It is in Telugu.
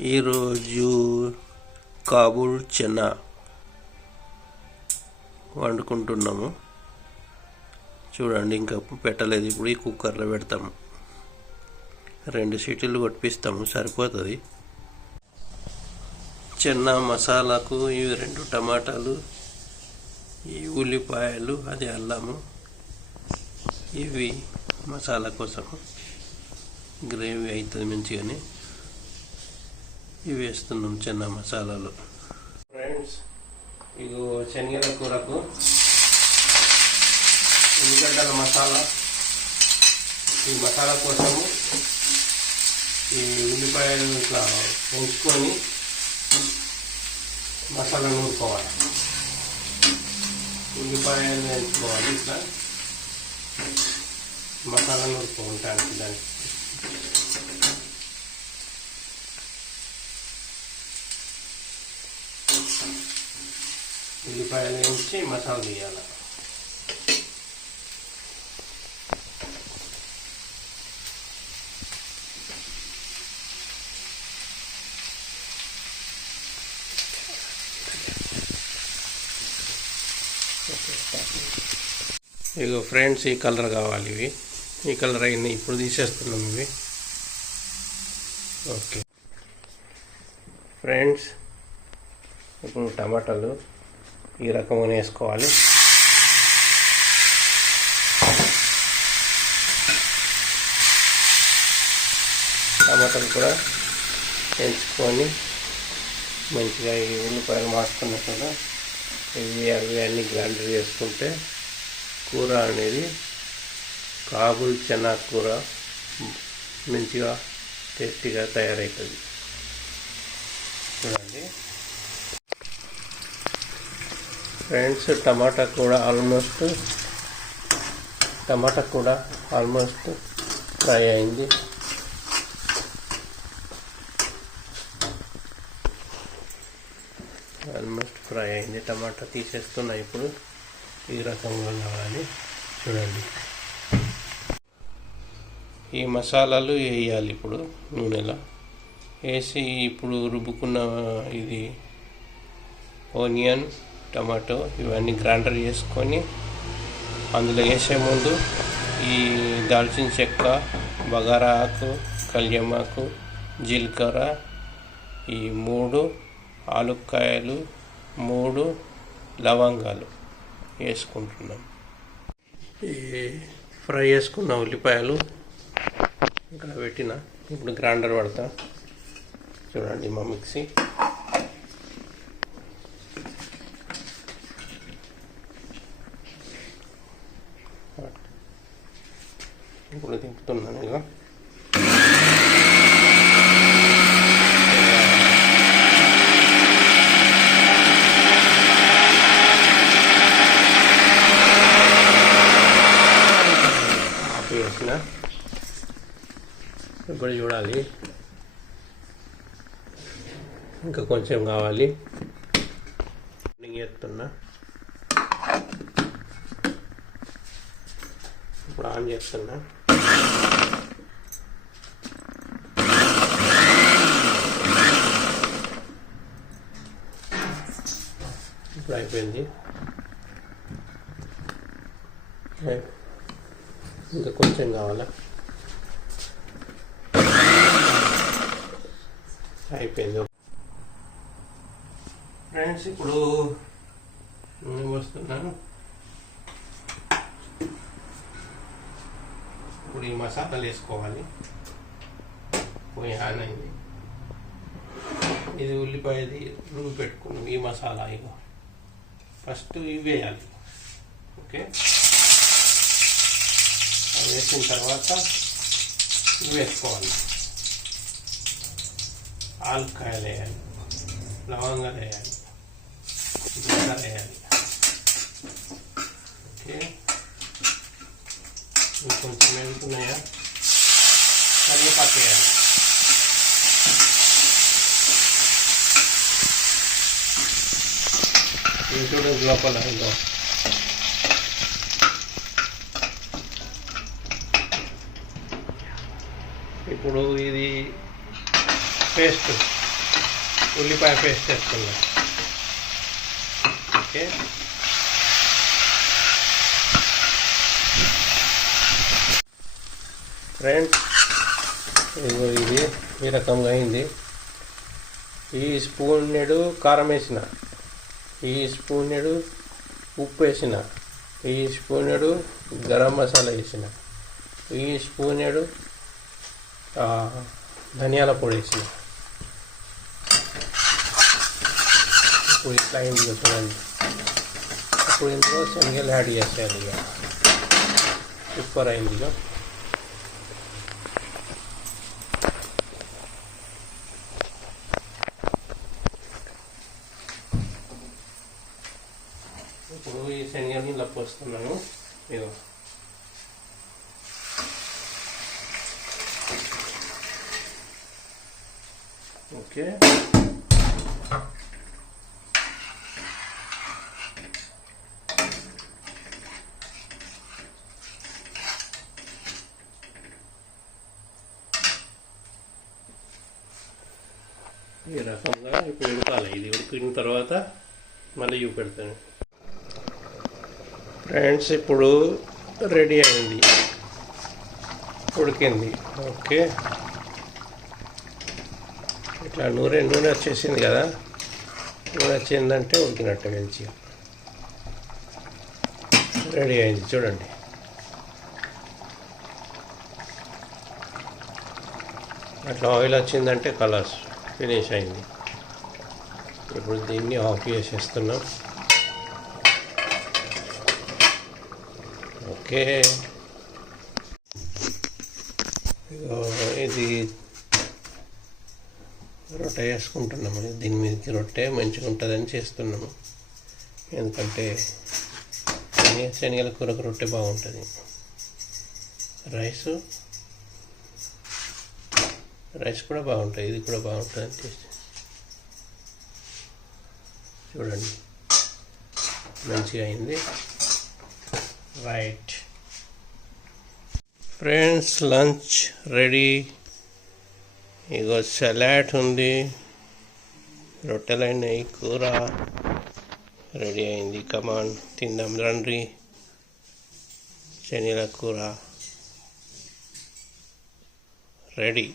ఈరోజు కాబూల్ చనా వండుకుంటున్నాము. చూడండి, ఇంకా పెట్టలేదు. ఇప్పుడు ఈ కుక్కర్లో పెడతాము. 2 సీటీలు కొట్టిస్తాము, సరిపోతుంది. చనా మసాలాకు ఇవి 2 టమాటాలు, ఈ ఉల్లిపాయలు, అది అల్లము, ఇవి మసాలా కోసము. గ్రేవీ అవుతుంది మంచిగానే. ఇవి వేస్తున్నాం చనా మసాలాలు. ఫ్రెండ్స్, ఇగో శనగల కూరకు ఉల్లిగడ్డల మసాలా. ఈ మసాలా కోసము ఈ ఉల్లిపాయలు ఇట్లా పెంచుకొని మసాలా నూరుకోవాలి. ఉల్లిపాయలు వేసుకోవాలి, ఇట్లా మసాలా నూరుకుంటానికి. దానికి ఉల్లిపాయలు వేయించి మసాలా తీయాలి. ఇగో ఫ్రెండ్స్, ఈ కలర్ కావాలి. ఇవి ఈ కలర్ అయింది. ఇప్పుడు తీసేస్తున్నాం ఇవి. ఓకే ఫ్రెండ్స్, ఇప్పుడు టమాటాలు ఈ రకమైన వేసుకోవాలి. టమాటాలు కూడా పెంచుకొని మంచిగా ఈ ఉల్లిపాయలు మాడుతున్నట్టుగా ఇవి అవి అన్నీ గ్రైండర్ చేసుకుంటే కూర అనేది కాబూల్ చనా కూర మంచిగా టేస్టీగా తయారవుతుంది. చూడండి ఫ్రెండ్స్, టమాటా కూడా ఆల్మోస్ట్ ఫ్రై అయింది. టమాటా తీసేస్తున్నా. ఇప్పుడు ఈ రకంగా కావాలి. చూడండి, ఈ మసాలాలు వేయాలి. ఇప్పుడు నూనెలో వేసి ఇప్పుడు రుబ్బుకున్న ఇది ఆనియన్, టమాటో ఇవన్నీ గ్రైండర్ చేసుకొని అందులో వేసే ముందు ఈ దాల్చిన చెక్క, బగారా ఆకు, కళ్యామాకు, జీలకర్ర, ఈ 3 ఆలుక్కాయలు, 3 లవంగాలు వేసుకుంటున్నాం. ఈ ఫ్రై చేసుకున్న ఉల్లిపాయలు ఇక్కడ పెట్టిన. ఇప్పుడు గ్రైండర్ పడతా. చూడండి, మా మిక్సీ ఇప్పుడు తిప్పుతున్నాను. ఇక ఆఫ్ చేసిన. ఇప్పుడు చూడాలి, ఇంకా కొంచెం కావాలి. చేస్తున్నా. ఇప్పుడు ఆన్ చేస్తున్నా. ఇప్పుడు అయిపోయింది. ఇంకా కొంచెం కావాలా? అయిపోయింది. ఫ్రెండ్స్, ఇప్పుడు నూనె పోస్తున్నాను. ఇప్పుడు ఈ మసాలాలు వేసుకోవాలి. పోయి ఆన్ అయింది. ఇది ఉల్లిపాయది రుబ్బి పెట్టుకున్నాం. ఈ మసాలా ఇక ఫస్ట్ ఇవి వేయాలి. ఓకే, అది వేసిన తర్వాత ఇవి వేసుకోవాలి. ఆలుకాయలు వేయాలి, లవంగాలు వేయాలి, జీలకర్ర వేయాలి. ఓకే, కొంచెం వేగుతున్నాయా? కరివేపాకు వేయాలి. చూడు లోపల ఇదో ఇప్పుడు ఇది పేస్ట్ ఉల్లిపాయ పేస్ట్ వేసుకుందాం. ఓకే, ఫ్రెండ్స్ ఇది ఈ రకంగా అయింది. ఈ స్పూనెడు కారం వేసిన, ఈ స్పూనెడు ఉప్పు వేసిన, ఈ స్పూనెడు గరం మసాలా వేసిన, ఈ స్పూనెడు ధనియాల పొడి వేసిన. ఇప్పుడు ఇట్లా అయింది చూడండి. ఇప్పుడు ఇందులో శనగలు యాడ్ చేసేయాలి. ఇక సూపర్ అయింది. ఇక ఇప్పుడు ఈ శనగలు ఇలా పోస్తున్నాను. ఇక ఓకే, ఈ రకంగా ఇప్పుడు ఉడకాలి. ఇది ఉడికిన తర్వాత మళ్ళీ చూపెడతాను. ఫ్రెండ్స్ ఇప్పుడు రెడీ అయింది, ఉడికింది. ఓకే, ఇట్లా నూనె వచ్చేసింది కదా. నూనె వచ్చిందంటే ఉడికినట్టు మంచిగా రెడీ అయింది. చూడండి, అట్లా ఆయిల్ వచ్చిందంటే కలర్స్ ఫినిష్ అయింది. ఇప్పుడు దీన్ని ఆఫ్ చేసేస్తున్నాం. ఓకే, ఇది రొట్టె చేసుకుంటున్నాము. దీని మీదకి రొట్టె మంచిగా ఉంటుందని చేస్తున్నాము. ఎందుకంటే శనగల కూరకు రొట్టె బాగుంటుంది. రైస్ కూడా బాగుంటుంది, ఇది కూడా బాగుంటుంది అని టేస్ట్. చూడండి, మంచిగా అయింది. Right friends, lunch ready. ఇగో సలాడ్ ఉంది, రొట్టెలు అయినాయి, కూర రెడీ అయింది. కమాన్ తిందాం రండి. శనగల కూర రెడీ.